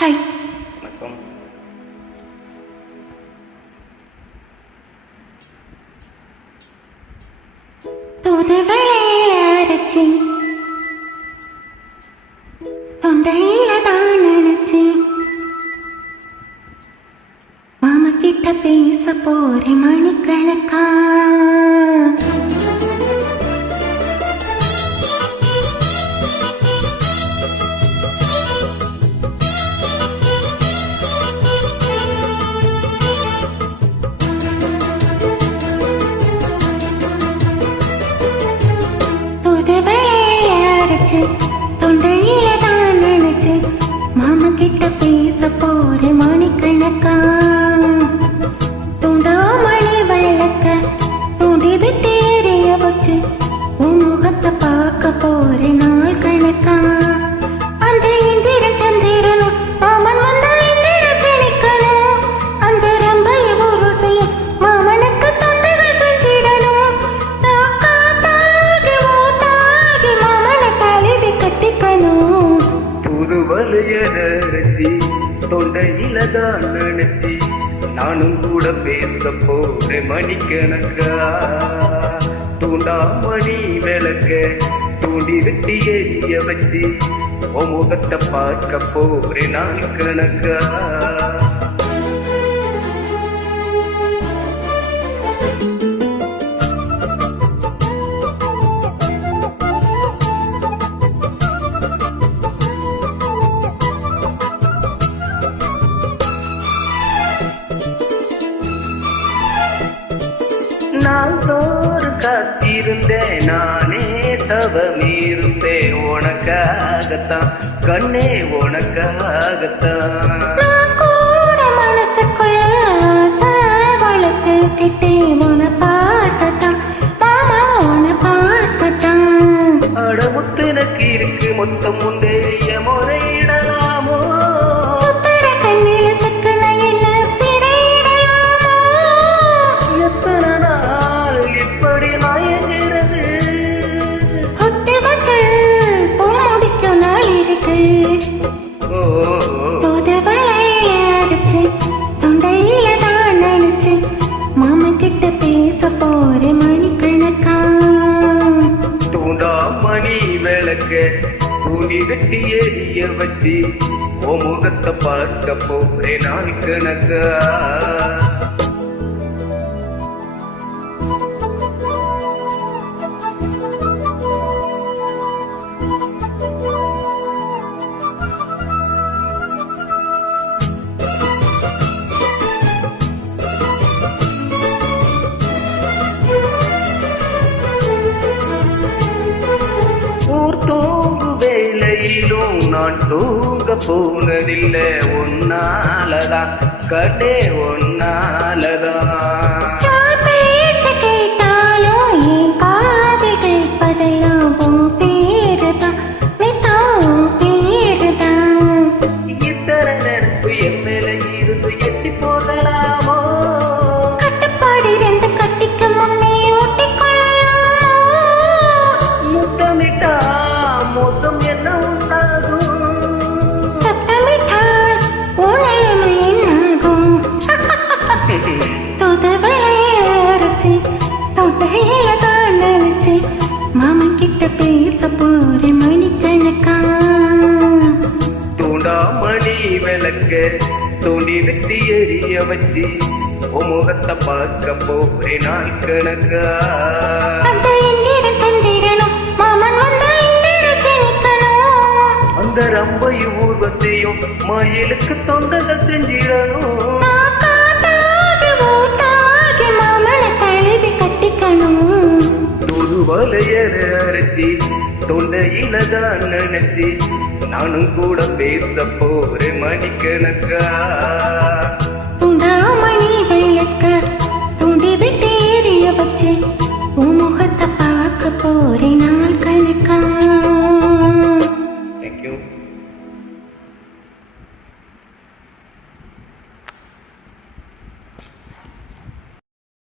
Hi. வணக்கம். தூதுவளையில அரைச்சி தொண்டையில தான் நினைச்சி மாமா கிட்ட பேச போறேன் மணிக்கணக்கா. தொண்டையில தான் நினைச்சு மாமா கிட்ட பேச போறேன் மணிக்கணக்கா. தூண்டா மணி விளக்க தூண்டி விட்டு எரிய வச்சு உன் முகத்தை பார்க்க போறேன் நாள் கணக்கா. அந்த இந்திரன் சந்திரனும் மாமன் வந்த இந்திரன் செழிக்கணும். அந்த ரம்பைய ஒரு செய்யும் மாமனுக்கு தொண்டுகள் செஞ்சிடணும். வளையரசி தொண்டையில தான் நினைச்சி நானும் கூட பேச போறேன் மணிக்கணக்கா. தூண்டாமணி விளக்க தூண்டி வெட்டி எரிய வச்சு உன் முகத்தை பார்க்க போறேன் நாள் கணக்கா. நான் தோறு காத்திருந்தேன் நானே தவமிருந்தேன் உனக்காகத்தான் கண்ணே உனக்காகத்தான். மனசுக்குள்ள வழக்கு கிட்டே உன பார்த்ததான் மாமா உன பார்த்ததான். அடமுத்து எனக்கு இருக்கு மொத்தம் முந்தைய முறையிடலாமோ கண்ணில சக்கன என்ன சிறையிடலாமோ. எத்தனை நாள் இப்படி நாயங்கிறது ஒட்டு வச்சு பூ முடிக்கும் நாள் இருக்கு. தூதுவளையில அரைச்சு தொண்டையில தான் நினைச்சு மாமா கிட்ட பேச போறேன் மணிக்கணக்கா. தூண்டா மணி விளக்க தூண்டி வெட்டி எரிய வச்சு உன் முகத்தை பார்க்க போறேன் நாள் கணக்கா. தூங்கு வேலையிலும் நான் தூங்க போனதில்லை ஒன்னாலதான் கண்ணே ஒன்னாலதான். கேட்டாலும் என் காது கேட்பதெல்லாம் உன் பேருதான் பேருதான். இத்தனை நினைப்பு என் மேல இருந்து எட்டி போகலாமோ கட்டுப்பாடு ரெண்டு கட்டிக்கு முன்னே ஒட்டிக்கொள்ளலாம். முத்தமிட்டா மொத்தம் என்ன உண்டாகும் சத்தமிட்டால் உன்னை என்னாகும். தூதுவளையில அரைச்சு தொண்டையில தான் நினைச்சு மாமா கிட்ட பேச போறேன் மணிக்கணக்கா. தூண்டா மணி விளக்க தூண்டி வெட்டி எரிய வச்சு உன் முகத்தை பார்க்க போறேன் நாள் கணக்கா. அந்த இந்திரன் சந்திரனும் மாமன் வந்த இந்திரன் செழிக்கணும். அந்த ரம்பை ஊர்வத்தையும் மயிலுக்கு தொண்டகள் செஞ்சிடணும். தூதுவளையர அரைச்சி தொண்டையில தான் நினைச்சி நானும் கூட பேச போறேன் மணிக்கணக்கா. மணி விளக்க